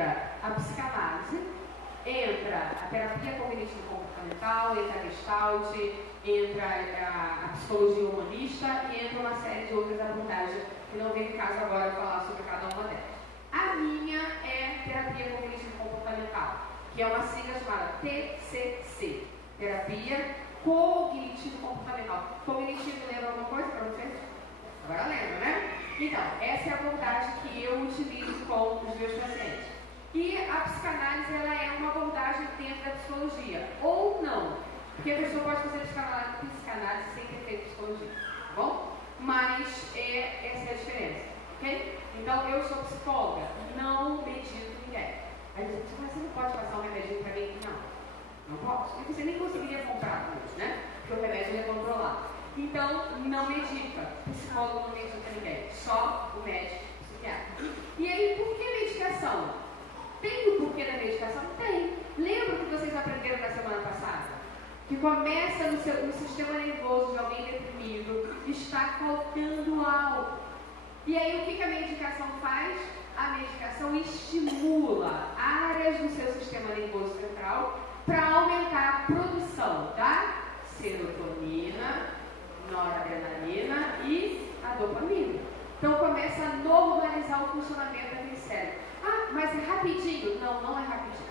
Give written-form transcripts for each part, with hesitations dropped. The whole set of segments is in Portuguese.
entra a psicanálise, entra a terapia cognitivo-comportamental, entra a Gestalt, entra a psicologia humanista e entra uma série de outras abordagens que não vem de caso agora falar sobre cada uma delas. A minha é terapia cognitivo-comportamental, que é uma sigla chamada TCC, terapia cognitivo-comportamental. Cognitivo lembra alguma coisa para vocês? Agora lembra, né? Então, essa é a abordagem que eu utilizo com os meus pacientes. E a psicanálise, ela é uma abordagem dentro da psicologia, ou não, porque a pessoa pode fazer psicanálise sem ter feito psicologia, tá bom? Mas essa é a diferença, ok? Então, eu sou psicóloga, não medito ninguém. Aí você diz, mas você não pode passar um remédio para mim? Não posso. E você nem conseguiria comprar hoje, né? Porque o remédio é controlado. Então, não medica. Psicólogo não medica ninguém, só o médico, o psiquiatra. E aí, por que medicação? Tem o porquê da medicação? Tem. Lembra que vocês aprenderam na semana passada? Que começa no sistema nervoso de alguém deprimido, está faltando algo. E aí, o que a medicação faz? A medicação estimula áreas do seu sistema nervoso central para aumentar a produção da serotonina, noradrenalina e a dopamina. Então começa a normalizar o funcionamento daquele cérebro. Ah, mas é rapidinho? Não, não é rapidinho.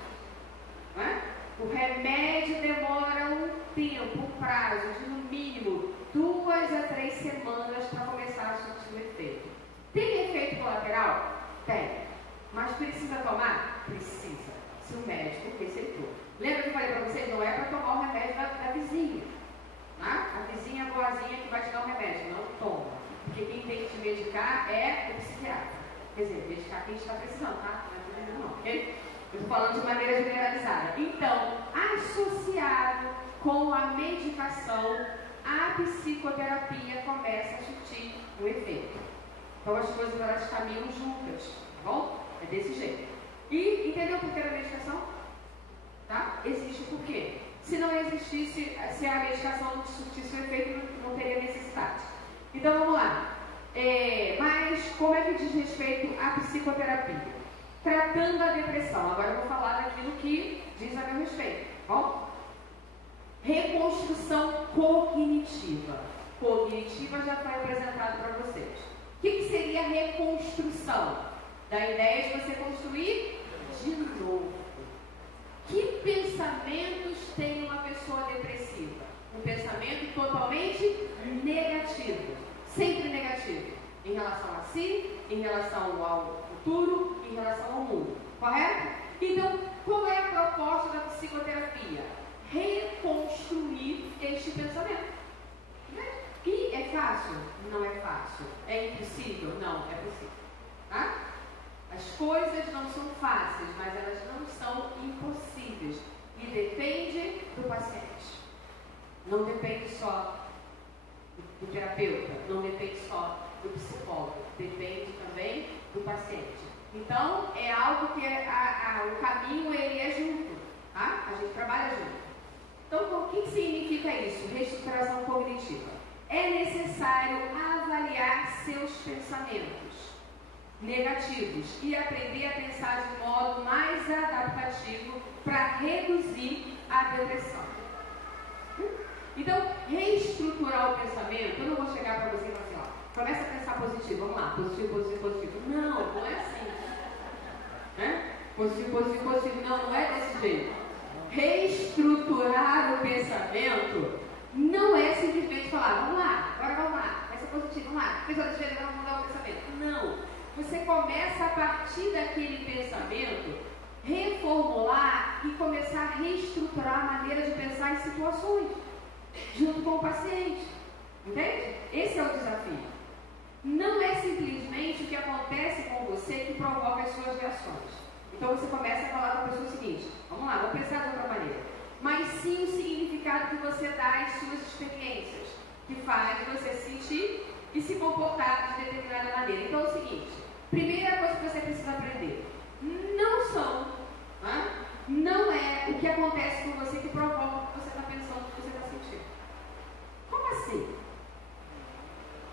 Não é? O remédio demora um tempo, um prazo de no mínimo 2 a 3 semanas para começar a surtir o efeito. Tem efeito colateral? Tem. Mas precisa tomar? Precisa. Se o médico receitou. Lembra que eu falei para vocês? Não é para tomar o remédio da vizinha. Tá? A vizinha boazinha que vai te dar o remédio. Não toma. Porque quem tem que te medicar é o psiquiatra. Quer dizer, medicar quem está precisando, tá? Não, ok? Eu estou falando de maneira generalizada. Então, associado com a medicação, a psicoterapia começa a surtir o efeito. Então, as coisas elas caminham juntas, tá bom? É desse jeito. E entendeu o porquê da medicação? Tá? Existe o porquê. Se não existisse, se a medicação não surtisse o efeito, não teria necessidade. Então, vamos lá. Mas como é que diz respeito à psicoterapia? Tratando a depressão. Agora eu vou falar daquilo que diz a meu respeito. Bom? Reconstrução cognitiva. Cognitiva já foi apresentado para vocês. O que seria reconstrução? Da ideia de você construir de novo. Que pensamentos tem uma pessoa depressiva? Um pensamento totalmente negativo. Sempre negativo. Em relação a si, em relação ao futuro, em relação ao mundo. Correto? Então, qual é a proposta da psicoterapia? Reconstruir este pensamento. E é fácil? Não é fácil. É impossível? Não, é possível. Tá? As coisas não são fáceis, mas elas não são impossíveis. E depende do paciente. Não depende só do terapeuta, não depende só do psicólogo, depende também do paciente. Então, é algo que o caminho ele é junto, tá? A gente trabalha junto. Então, o que significa isso? Reestruturação cognitiva. É necessário avaliar seus pensamentos negativos e aprender a pensar de modo mais adaptativo para reduzir a depressão. Então, reestruturar o pensamento, eu não vou chegar para você e falar assim, ó, começa a pensar positivo, vamos lá, positivo, positivo, positivo. Não é assim. Né? Positivo, positivo, positivo, não é desse jeito. Reestruturar o pensamento não é simplesmente falar, vamos lá, agora vamos lá, vai ser positivo, vamos lá, pessoal desse jeito, vamos mudar o pensamento. Não. Você começa a partir daquele pensamento, reformular e começar a reestruturar a maneira de pensar em situações, junto com o paciente. Entende? Esse é o desafio. Não é simplesmente o que acontece com você que provoca as suas reações. Então você começa a falar para a pessoa o seguinte, vamos lá, vou pensar de outra maneira. Mas sim o significado que você dá às suas experiências, que faz você sentir e se comportar de determinada maneira. Então é o seguinte, primeira coisa que você precisa aprender, não é o que acontece com você que provoca o que você está pensando, o que você está sentindo. Como assim?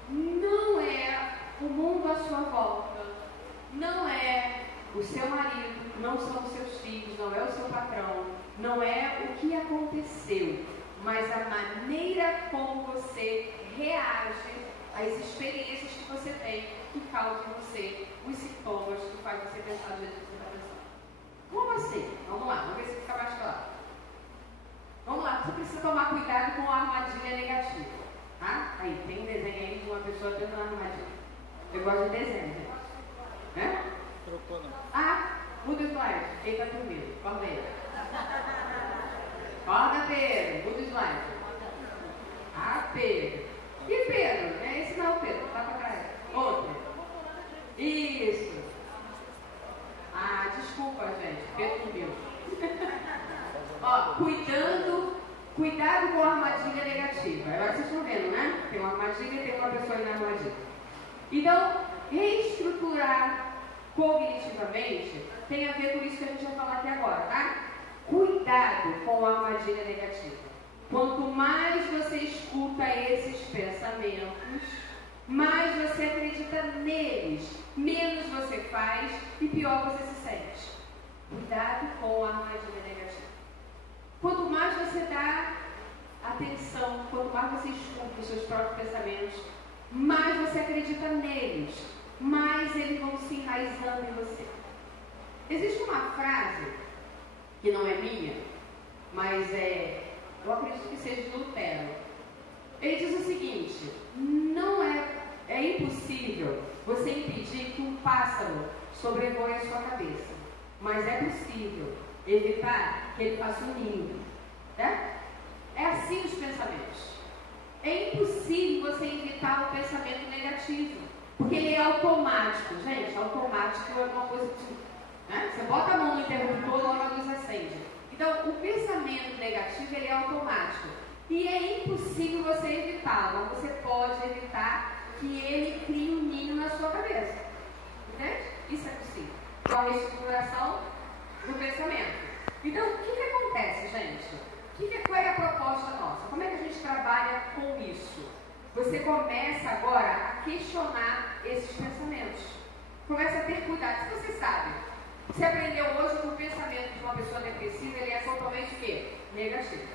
Não é o mundo à sua volta, não é o seu marido, não são os seus filhos, não é o seu patrão, não é o que aconteceu, mas a maneira como você reage às experiências que você tem que causam em você os sintomas que faz você pensar do jeito que você está pensando. Como assim? Vamos lá, vamos ver se fica mais claro. Vamos lá, você precisa tomar cuidado com a armadilha negativa. Tá? Aí, tem um desenho aí de uma pessoa tentando armadilha. Eu gosto de desenho, gente. Né? Trocou não. Ah, muda o slide. Ele está dormindo. Acorda ele. Acorda, Pedro. Muda o slide. Ah, Pedro. E Pedro? É esse não, Pedro. Tá para trás. Outro. Isso. Ah, desculpa, gente. Pedro dormiu. Ó, cuidado com a armadilha negativa. Agora vocês estão vendo, né? Tem uma armadilha e tem uma pessoa aí na armadilha. Então, reestruturar cognitivamente tem a ver com isso que a gente vai falar aqui agora, tá? Cuidado com a armadilha negativa. Quanto mais você escuta esses pensamentos, mais você acredita neles, menos você faz e pior você se sente. Cuidado com a armadilha negativa. Quanto mais você dá atenção, quanto mais você escuta os seus próprios pensamentos, mais você acredita neles, mais eles vão se enraizando em você. Existe uma frase, que não é minha, mas eu acredito que seja de Lutero. Ele diz o seguinte: não é impossível você impedir que um pássaro sobrevoe a sua cabeça, mas é possível evitar que ele faça um ninho. Né? É assim os pensamentos. É impossível você evitar o pensamento negativo, porque ele é automático. Gente, automático é uma coisa que, né? Você bota a mão no interruptor, logo a luz acende. Então, o pensamento negativo, ele é automático. E é impossível você evitá-lo, mas você pode evitar que ele crie um ninho na sua cabeça. Entende? Isso é possível. Com a reestruturação do pensamento. Então, o que acontece, gente? Qual é a proposta nossa? Como é que a gente trabalha com isso? Você começa agora a questionar esses pensamentos. Começa a ter cuidado. Se você sabe, você aprendeu hoje que o pensamento de uma pessoa depressiva, ele é totalmente o quê? Negativo.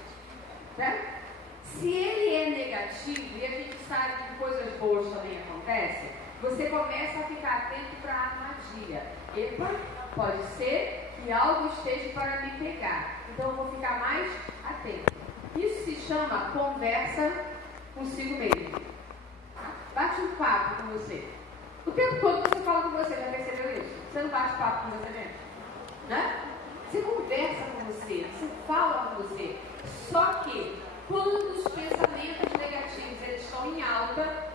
Certo? Se ele é negativo, e a gente sabe que coisas boas também acontecem, você começa a ficar atento para a armadilha. Epa, pode ser que algo esteja para me pegar. Então eu vou ficar mais atento. Isso se chama conversa consigo mesmo. Bate um papo com você. O tempo todo você fala com você, já percebeu isso? Você não bate papo com você mesmo? Né? Você conversa com você, você fala com você. Só que quando os pensamentos negativos eles estão em alta,